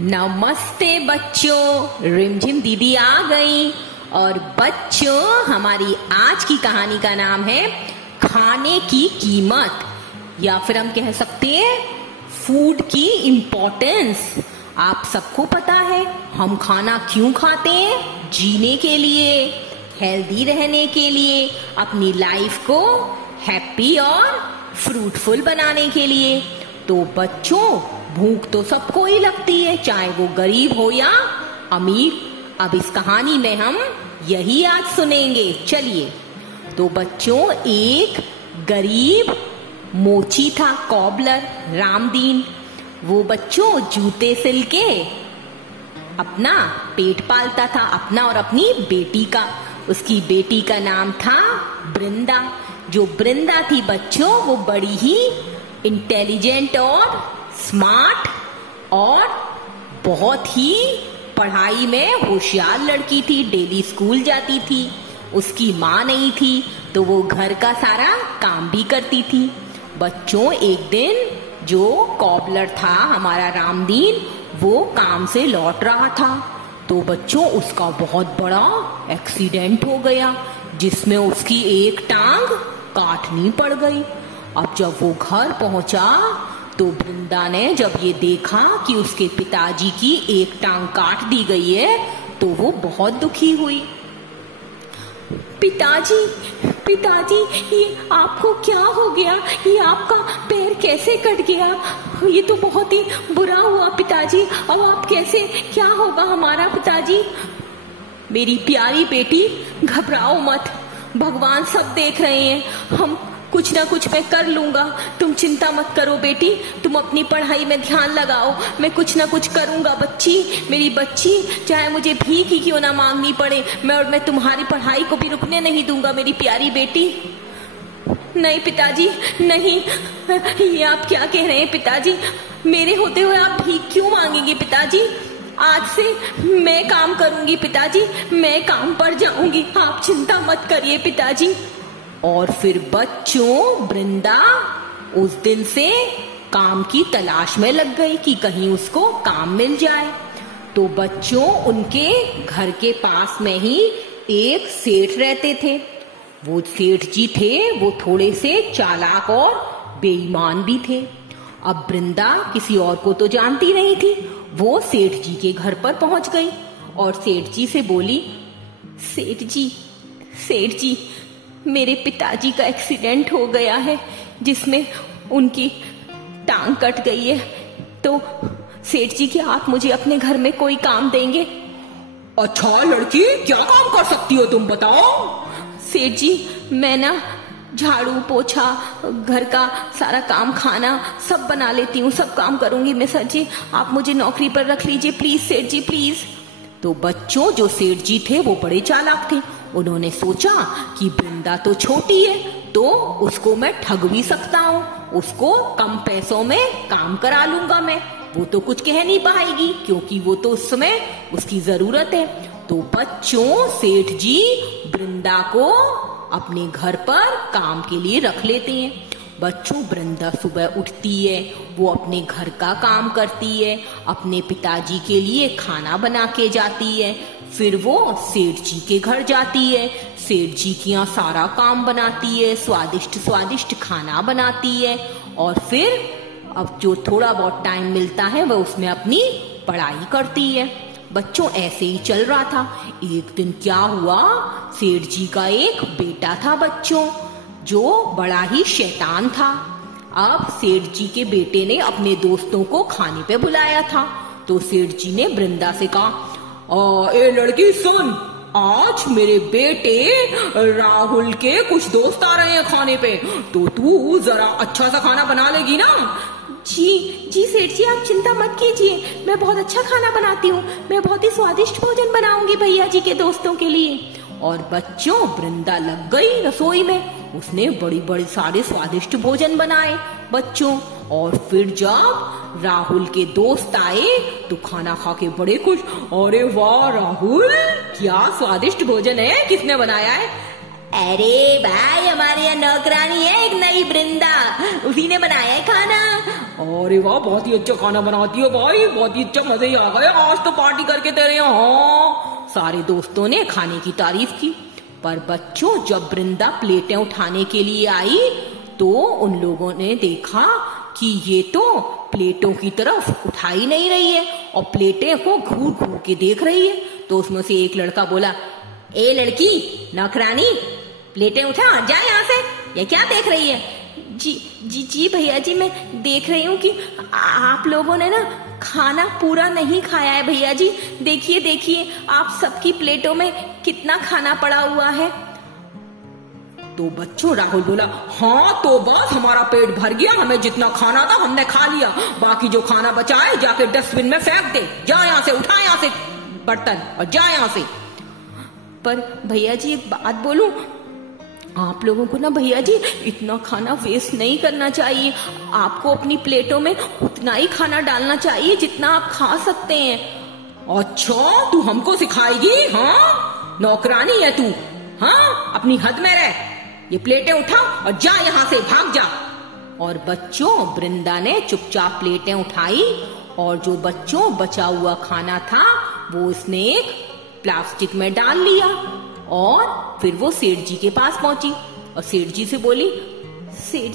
नमस्ते बच्चों, रिमझिम दीदी आ गई। और बच्चों, हमारी आज की कहानी का नाम है खाने की कीमत, या फिर हम कह सकते हैं फूड की इम्पोर्टेंस। आप सबको पता है हम खाना क्यों खाते हैं? जीने के लिए, हेल्दी रहने के लिए, अपनी लाइफ को हैप्पी और फ्रूटफुल बनाने के लिए। तो बच्चों, भूख तो सबको ही लगती है, चाहे वो गरीब हो या अमीर। अब इस कहानी में हम यही आज सुनेंगे। चलिए, तो बच्चों, एक गरीब मोची था, कॉबलर रामदीन। वो बच्चों जूते सिल के अपना पेट पालता था, अपना और अपनी बेटी का। उसकी बेटी का नाम था बृंदा। जो बृंदा थी बच्चों, वो बड़ी ही इंटेलिजेंट और स्मार्ट और बहुत ही पढ़ाई में होशियार लड़की थी। डेली स्कूल जाती थी। उसकी माँ नहीं थी तो वो घर का सारा काम भी करती थी। बच्चों, एक दिन जो कॉबलर था हमारा रामदीन, वो काम से लौट रहा था तो बच्चों उसका बहुत बड़ा एक्सीडेंट हो गया, जिसमें उसकी एक टांग काटनी पड़ गई। अब जब वो घर पहुंचा तो बृंदा ने जब ये देखा कि उसके पिताजी की एक टांग काट दी गई है तो वो बहुत दुखी हुई। पिताजी, पिताजी, ये आपको क्या हो गया? ये आपका पैर कैसे कट गया? ये तो बहुत ही बुरा हुआ पिताजी। अब आप कैसे, क्या होगा हमारा पिताजी? मेरी प्यारी बेटी, घबराओ मत, भगवान सब देख रहे हैं। हम कुछ ना कुछ मैं कर लूंगा, तुम चिंता मत करो बेटी। तुम अपनी पढ़ाई में ध्यान लगाओ, मैं कुछ ना कुछ करूंगा बच्ची, मेरी बच्ची। चाहे मुझे भीख ही क्यों ना मांगनी पड़े, मैं तुम्हारी पढ़ाई को भी रुकने नहीं दूंगा मेरी प्यारी बेटी। नहीं पिताजी, नहीं, ये आप क्या कह रहे हैं पिताजी? मेरे होते हुए आप भीख क्यों मांगेंगे पिताजी? आज से मैं काम करूंगी पिताजी, मैं काम पर जाऊंगी, आप चिंता मत करिए पिताजी। और फिर बच्चों, बृंदा उस दिन से काम की तलाश में लग गई कि कहीं उसको काम मिल जाए। तो बच्चों, उनके घर के पास में ही एक सेठ रहते थे। वो सेठ जी थे, वो थोड़े से चालाक और बेईमान भी थे। अब बृंदा किसी और को तो जानती नहीं थी। वो सेठ जी के घर पर पहुंच गई और सेठ जी से बोली, सेठ जी, सेठ जी, मेरे पिताजी का एक्सीडेंट हो गया है, जिसमें उनकी टांग कट गई है। तो सेठ जी, क्या आप मुझे अपने घर में कोई काम देंगे? अच्छा लड़की, क्या काम कर सकती हो तुम बताओ? सेठ जी, मैं ना झाड़ू पोछा, घर का सारा काम, खाना सब बना लेती हूँ, सब काम करूंगी मैं सर जी। आप मुझे नौकरी पर रख लीजिए प्लीज सेठ जी, प्लीज। तो बच्चों, जो सेठ जी थे वो बड़े चालाक थे। उन्होंने सोचा कि बृंदा तो छोटी है तो उसको मैं ठग भी सकता हूँ, उसको कम पैसों में काम करा लूंगा मैं। वो तो कुछ कह नहीं पाएगी क्योंकि वो तो उस समय उसकी जरूरत है। तो बच्चों, सेठ जी बृंदा को अपने घर पर काम के लिए रख लेते हैं। बच्चों, बृंदा सुबह उठती है, वो अपने घर का काम करती है, अपने पिताजी के लिए खाना बना के जाती है, फिर वो सेठ जी के घर जाती है, सेठ जी के यहाँ सारा काम बनाती है, स्वादिष्ट स्वादिष्ट खाना बनाती है, और फिर अब जो थोड़ा बहुत टाइम मिलता है वह उसमें अपनी पढ़ाई करती है। बच्चों, ऐसे ही चल रहा था। एक दिन क्या हुआ, सेठ जी का एक बेटा था बच्चों, जो बड़ा ही शैतान था। अब सेठ जी के बेटे ने अपने दोस्तों को खाने पे बुलाया था। तो सेठ जी ने बृंदा से कहा, ए लड़की सुन, आज मेरे बेटे राहुल के कुछ दोस्त आ रहे हैं खाने पे, तो तू जरा अच्छा सा खाना बना लेगी ना? जी जी सेठ जी, आप चिंता मत कीजिए, मैं बहुत अच्छा खाना बनाती हूँ, मैं बहुत ही स्वादिष्ट भोजन बनाऊंगी भैया जी के दोस्तों के लिए। और बच्चों, बृंदा लग गई रसोई में, उसने बड़ी बड़ी सारे स्वादिष्ट भोजन बनाए बच्चों। और फिर जब राहुल के दोस्त आए तो खाना खा के बड़े खुश, अरे वाह राहुल, क्या स्वादिष्ट भोजन है, किसने बनाया है? अरे भाई, हमारे यहाँ नौकरानी है एक नई, बृंदा, उसी ने बनाया है खाना। अरे वाह, बहुत ही अच्छा खाना बनाती हो भाई, बहुत ही अच्छा, मजे ही आ गए आज तो पार्टी करके तेरे यहाँ। सारे दोस्तों ने खाने की तारीफ की। पर बच्चों, जब वृंदा प्लेटें उठाने के लिए आई तो उन लोगों ने देखा कि ये तो प्लेटों की तरफ उठा ही नहीं रही है और प्लेटें को घूर घूर के देख रही है। तो उसमें से एक लड़का बोला, ए लड़की नौकरानी, प्लेटें उठा, जा यहाँ से, ये क्या देख रही है? जी जी जी भैया जी, मैं देख रही हूँ कि आप लोगों ने ना खाना पूरा नहीं खाया है भैया जी। देखिए देखिए, आप सबकी प्लेटों में कितना खाना पड़ा हुआ है। तो बच्चों राहुल बोला, हाँ तो बस हमारा पेट भर गया, हमें जितना खाना था हमने खा लिया, बाकी जो खाना बचा है जाके डस्टबिन में फेंक दे, जा यहाँ से, उठा यहाँ से बर्तन और जा यहाँ से। पर भैया जी एक बात बोलूं, आप लोगों को ना भैया जी इतना खाना वेस्ट नहीं करना चाहिए। आपको अपनी प्लेटों में उतना ही खाना डालना चाहिए जितना आप खा सकते हैं। अच्छा, तू हमको सिखाएगी? हाँ, नौकरानी है तू? हाँ, अपनी हद में रह, ये प्लेटें उठा और जा यहाँ से, भाग जा। और बच्चों, वृंदा ने चुपचाप प्लेटें उठाई और जो बच्चों बचा हुआ खाना था वो उसने एक प्लास्टिक में डाल लिया और फिर वो सेठ जी के पास पहुंची और सेठ जी से बोली, सेठ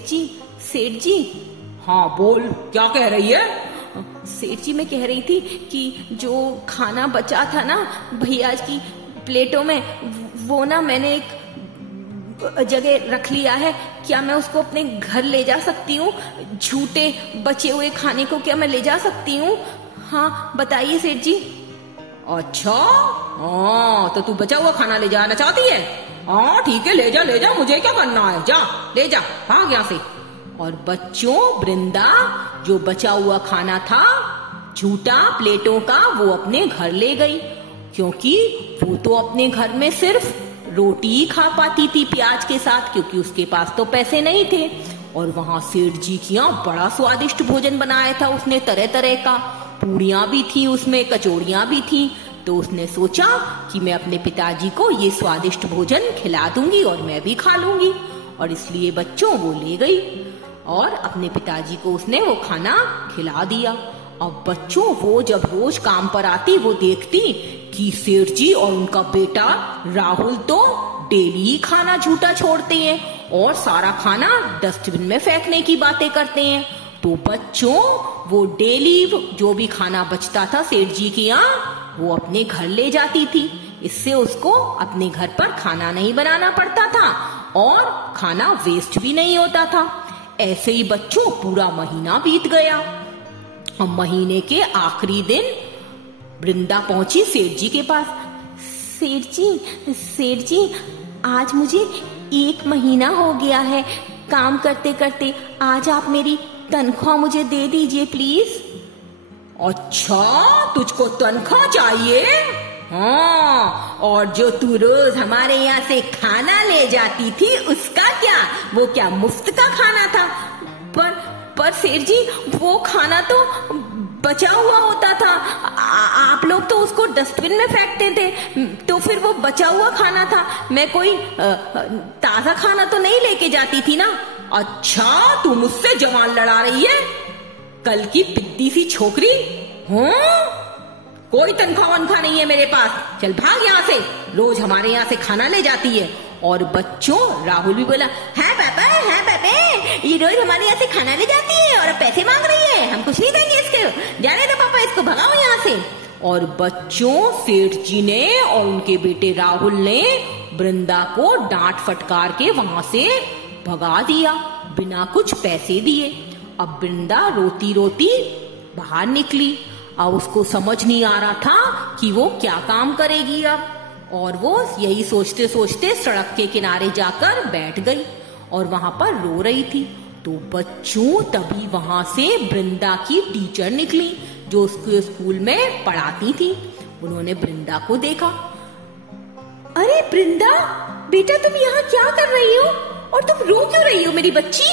जी। हाँ बोल, क्या कह रही है? सेठ जी, मैं कह रही थी कि जो खाना बचा था ना भैया की प्लेटों में, वो ना मैंने एक जगह रख लिया है। क्या मैं उसको अपने घर ले जा सकती हूँ? झूठे बचे हुए खाने को क्या मैं ले जा सकती हूँ? हाँ बताइए सेठ जी। अच्छा, हाँ तो तू बचा हुआ खाना ले जाना चाहती है? हाँ ठीक है, ले जा, मुझे क्या करना है, जा ले जा, भाग यहाँ से। और बच्चों, वृंदा जो बचा हुआ खाना था झूठा प्लेटों का, वो अपने घर ले गई, क्योंकि वो तो अपने घर में सिर्फ रोटी ही खा पाती थी प्याज के साथ, क्योंकि उसके पास तो पैसे नहीं थे। और वहां सेठ जी की यहाँ बड़ा स्वादिष्ट भोजन बनाया था उसने, तरह तरह का, पूड़ियां भी थी उसमें, कचौड़ियां भी थी। तो उसने सोचा कि मैं अपने पिताजी को ये स्वादिष्ट भोजन खिला दूंगी और मैं भी खा लूंगी। और इसलिए बच्चों वो ले गई और अपने पिताजी को उसने वो खाना खिला दिया। अब बच्चों, वो जब रोज काम पर आती वो देखती कि सेठ जी और उनका बेटा राहुल तो डेली ही खाना झूठा छोड़ते हैं और सारा खाना डस्टबिन में फेंकने की बातें करते हैं। तो बच्चों, वो डेली जो भी खाना बचता था सेठ जी के यहाँ वो अपने घर ले जाती थी। इससे उसको अपने घर पर खाना नहीं बनाना पड़ता था और खाना वेस्ट भी नहीं होता था। ऐसे ही बच्चों पूरा महीना बीत गया। और महीने के आखिरी दिन वृंदा पहुंची सेठ जी के पास। सेठ जी, आज मुझे 1 महीना हो गया है काम करते करते, आज आप मेरी तनख्वाह मुझे दे दीजिए प्लीज। अच्छा, तुझको तनख्वाह चाहिए? हाँ, और जो तू रोज हमारे यहाँ से खाना ले जाती थी उसका क्या? वो क्या मुफ्त का खाना था? पर सेठ जी, वो खाना तो बचा हुआ होता था, आप लोग तो उसको डस्टबिन में फेंकते थे, तो फिर वो बचा हुआ खाना था, मैं कोई ताजा खाना तो नहीं लेके जाती थी ना। अच्छा, तू मुझसे जवान लड़ा रही है? कल की पिद्दी सी छोकरी। हाँ, कोई तनख्वाह वनख्वाह नहीं है मेरे पास, चल भाग यहाँ से, रोज हमारे यहाँ से खाना ले जाती है। और बच्चों, राहुल भी बोला, हाँ पापा, ये रोज हमारे यहाँ से खाना ले जाती है और पैसे मांग रही है, हम कुछ नहीं देंगे इसको, जाने दो पापा, इसको भगाओ यहाँ से। और बच्चों, सेठ जी ने और उनके बेटे राहुल ने वृंदा को डांट फटकार के वहां से भगा दिया बिना कुछ पैसे दिए। अब वृंदा रोती रोती बाहर निकली। अब उसको समझ नहीं आ रहा था कि वो क्या काम करेगी अब, और वो यही सोचते सोचते सड़क के किनारे जाकर बैठ गई और वहां पर रो रही थी। तो बच्चों, तभी वहां से वृंदा की टीचर निकली जो उसके स्कूल में पढ़ाती थी। उन्होंने वृंदा को देखा। अरे वृंदा बेटा, तुम यहाँ क्या कर रही हो और तुम रो क्यों रही हो मेरी बच्ची?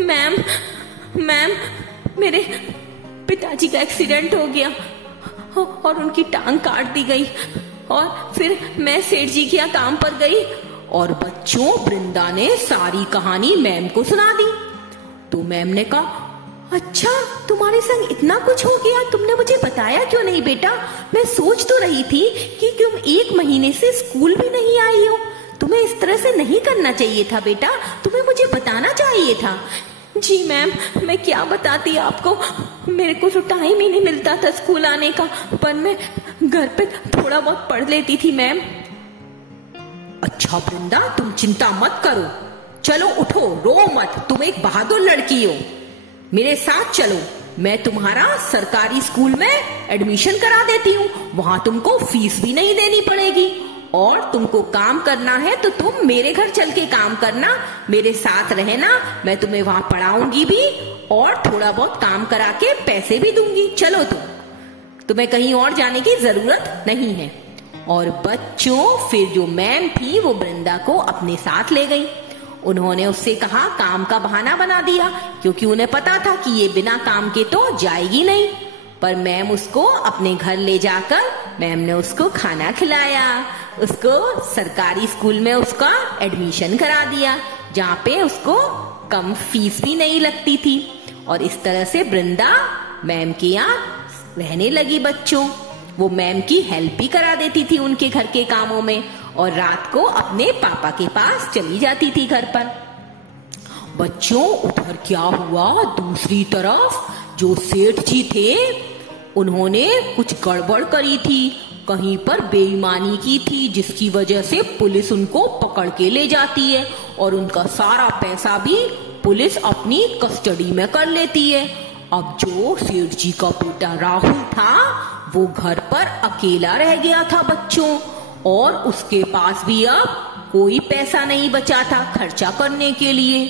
मैम, मेरे पिताजी का एक्सीडेंट हो गया और उनकी टांग काट दी गई और फिर मैं सेठ जी के यहाँ काम पर गई। और बच्चों, वृंदा ने सारी कहानी मैम को सुना दी। तो मैम ने कहा, अच्छा, तुम्हारे संग इतना कुछ हो गया, तुमने मुझे बताया क्यों नहीं बेटा? मैं सोच तो रही थी कि तुम 1 महीने से स्कूल भी नहीं आई हो। तुम्हें इस तरह से नहीं करना चाहिए था बेटा, तुम्हें मुझे बताना चाहिए था। जी मैम, मैं क्या बताती आपको, मेरे को तो टाइम ही नहीं मिलता था स्कूल आने का, पर मैं घर पे थोड़ा बहुत पढ़ लेती थी मैम। अच्छा वृंदा, तुम चिंता मत करो, चलो उठो, रो मत, तुम एक बहादुर लड़की हो। मेरे साथ चलो, मैं तुम्हारा सरकारी स्कूल में एडमिशन करा देती हूँ। वहां तुमको फीस भी नहीं देनी पड़ेगी, और तुमको काम करना है तो तुम मेरे घर चल के काम करना, मेरे साथ रहना, मैं तुम्हें वहां पढ़ाऊंगी भी और थोड़ा बहुत काम करा के पैसे भी दूंगी। चलो तुम्हें कहीं और जाने की जरूरत नहीं है। और बच्चों, फिर जो मैम थी वो वृंदा को अपने साथ ले गई। उन्होंने उससे कहा, काम का बहाना बना दिया, क्योंकि उन्हें पता था कि ये बिना काम के तो जाएगी नहीं। पर मैम उसको अपने घर ले जाकर मैम ने उसको खाना खिलाया, उसको सरकारी स्कूल में उसका एडमिशन करा दिया, जहाँ पे उसको कम फीस भी नहीं लगती थी। और इस तरह से वृंदा मैम के यहाँ रहने लगी। बच्चों, वो मैम की हेल्प भी करा देती थी उनके घर के कामों में, और रात को अपने पापा के पास चली जाती थी घर पर। बच्चों, उधर क्या हुआ, दूसरी तरफ जो सेठ जी थे उन्होंने कुछ गड़बड़ करी थी, कहीं पर बेईमानी की थी, जिसकी वजह से पुलिस उनको पकड़ के ले जाती है और उनका सारा पैसा भी पुलिस अपनी कस्टडी में कर लेती है। अब जो सेठ जी का बेटा राहुल था वो घर पर अकेला रह गया था बच्चों, और उसके पास भी अब कोई पैसा नहीं बचा था खर्चा करने के लिए।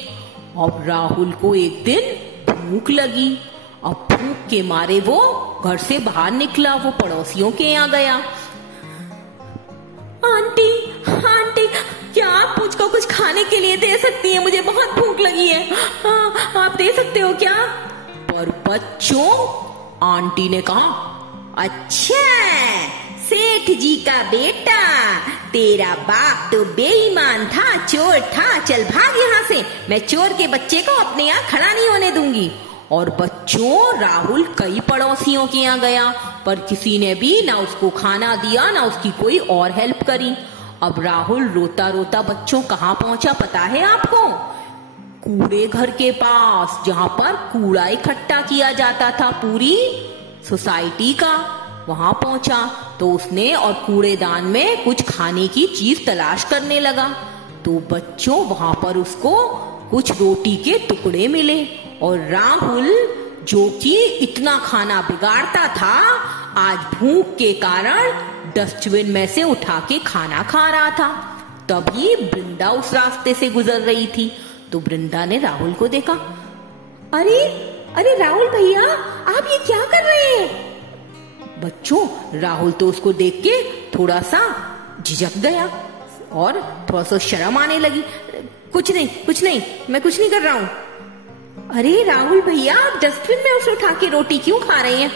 अब राहुल को एक दिन भूख लगी। अब भूख के मारे वो घर से बाहर निकला, वो पड़ोसियों के यहाँ गया। आंटी, आंटी, क्या आप मुझको कुछ खाने के लिए दे सकती हैं? मुझे बहुत भूख लगी है। आप दे सकते हो क्या? पर बच्चों, आंटी ने कहा, अच्छा सेठ जी का बेटा, तेरा बाप तो बेईमान था, चोर था, चल भाग यहाँ से, मैं चोर के बच्चे को अपने यहाँ खड़ा नहीं होने दूंगी। और बच्चों, राहुल कई पड़ोसियों के यहाँ गया, पर किसी ने भी ना उसको खाना दिया, ना उसकी कोई और हेल्प करी। अब राहुल रोता रोता बच्चों कहाँ पहुंचा पता है आपको? कूड़े घर के पास, जहाँ पर कूड़ा इकट्ठा किया जाता था पूरी सोसाइटी का, वहां पहुंचा तो उसने और कूड़ेदान में कुछ खाने की चीज तलाश करने लगा। तो बच्चों, वहां पर उसको कुछ रोटी के टुकड़े मिले, और राहुल जो कि इतना खाना बिगाड़ता था, आज भूख के कारण डस्टबिन में से उठा के खाना खा रहा था। तभी वृंदा उस रास्ते से गुजर रही थी, तो वृंदा ने राहुल को देखा। अरे अरे राहुल भैया, आप ये क्या कर रहे हैं? बच्चों, राहुल तो उसको देख के थोड़ा सा झिझक गया और थोड़ा सा शर्म आने लगी। कुछ नहीं, मैं कुछ नहीं कर रहा हूँ। अरे राहुल भैया, आप डस्टबिन में उसे उठा के रोटी क्यों खा रहे हैं?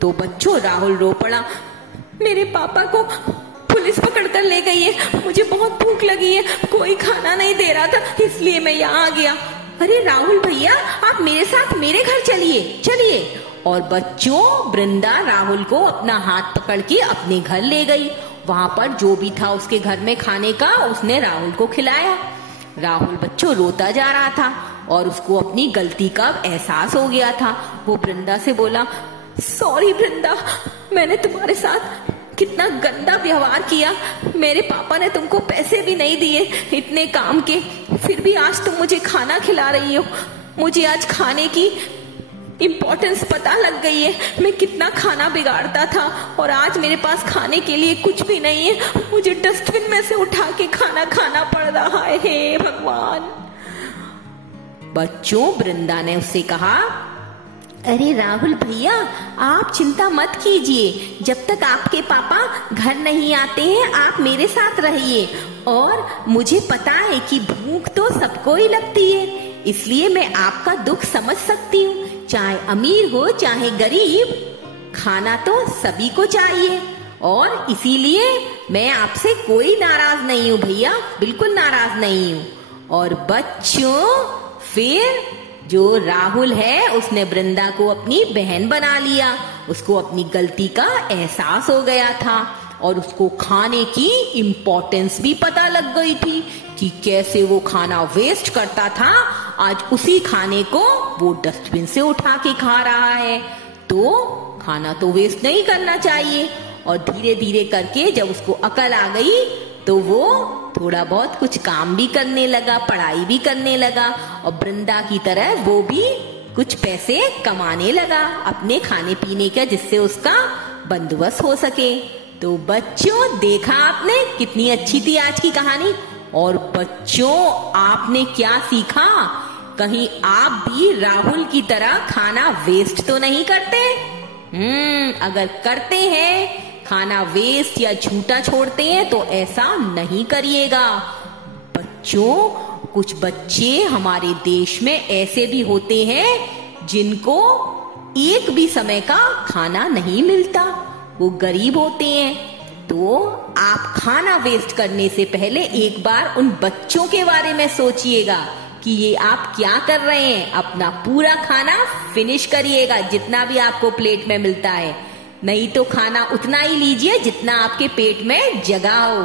तो बच्चों, राहुल रो पड़ा, मेरे पापा को पुलिस पकड़ कर ले गई है, मुझे बहुत भूख लगी है, कोई खाना नहीं दे रहा था, इसलिए मैं यहाँ आ गया। अरे राहुल भैया, आप मेरे साथ मेरे घर चलिए। और बच्चों, वृंदा राहुल को अपना हाथ पकड़ के अपने घर ले गई। वहां पर जो भी था उसके घर में खाने का, उसने राहुल को खिलाया। राहुल बच्चों रोता जा रहा था और उसको अपनी गलती का एहसास हो गया था। वो वृंदा से बोला, सॉरी वृंदा, मैंने तुम्हारे साथ कितना गंदा व्यवहार किया। मेरे पापा ने तुमको पैसे भी नहीं दिए इतने काम के, फिर भी आज तुम मुझे खाना खिला रही हो। मुझे आज खाने की इम्पोर्टेंस पता लग गई है, मैं कितना खाना बिगाड़ता था, और आज मेरे पास खाने के लिए कुछ भी नहीं है, मुझे डस्टबिन में से उठा के खाना खाना पड़ रहा है। हे भगवान। बच्चों, वृंदा ने उससे कहा, अरे राहुल भैया, आप चिंता मत कीजिए, जब तक आपके पापा घर नहीं आते हैं आप मेरे साथ रहिए, और मुझे पता है कि भूख तो सबको ही लगती है, इसलिए मैं आपका दुख समझ सकती हूँ। चाहे अमीर हो चाहे गरीब, खाना तो सभी को चाहिए, और इसीलिए मैं आपसे कोई नाराज नहीं हूँ भैया, बिल्कुल नाराज नहीं हूँ। और बच्चों, फिर जो राहुल है उसने वृंदा को अपनी बहन बना लिया। उसको अपनी गलती का एहसास हो गया था और उसको खाने की इम्पोर्टेंस भी पता लग गई थी कि कैसे वो खाना वेस्ट करता था। आज उसी खाने को वो डस्टबिन से उठा के खा रहा है। तो खाना तो वेस्ट नहीं करना चाहिए। और धीरे धीरे करके जब उसको अकल आ गई तो वो थोड़ा बहुत कुछ काम भी करने लगा, पढ़ाई भी करने लगा और वृंदा की तरह वो भी कुछ पैसे कमाने लगा अपने खाने पीने का, जिससे उसका बंदोबस्त हो सके। तो बच्चों, देखा आपने कितनी अच्छी थी आज की कहानी। और बच्चों, आपने क्या सीखा? कहीं आप भी राहुल की तरह खाना वेस्ट तो नहीं करते? अगर करते हैं, खाना वेस्ट या झूठा छोड़ते हैं तो ऐसा नहीं करिएगा। बच्चों, कुछ बच्चे हमारे देश में ऐसे भी होते हैं जिनको एक भी समय का खाना नहीं मिलता, वो गरीब होते हैं। तो आप खाना वेस्ट करने से पहले एक बार उन बच्चों के बारे में सोचिएगा कि ये आप क्या कर रहे हैं। अपना पूरा खाना फिनिश करिएगा जितना भी आपको प्लेट में मिलता है, नहीं तो खाना उतना ही लीजिए जितना आपके पेट में जगह हो,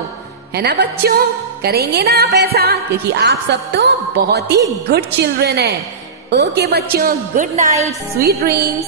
है ना बच्चों? करेंगे ना आप ऐसा? क्योंकि आप सब तो बहुत ही गुड चिल्ड्रन हैं। ओके बच्चों, गुड नाइट, स्वीट ड्रीम्स।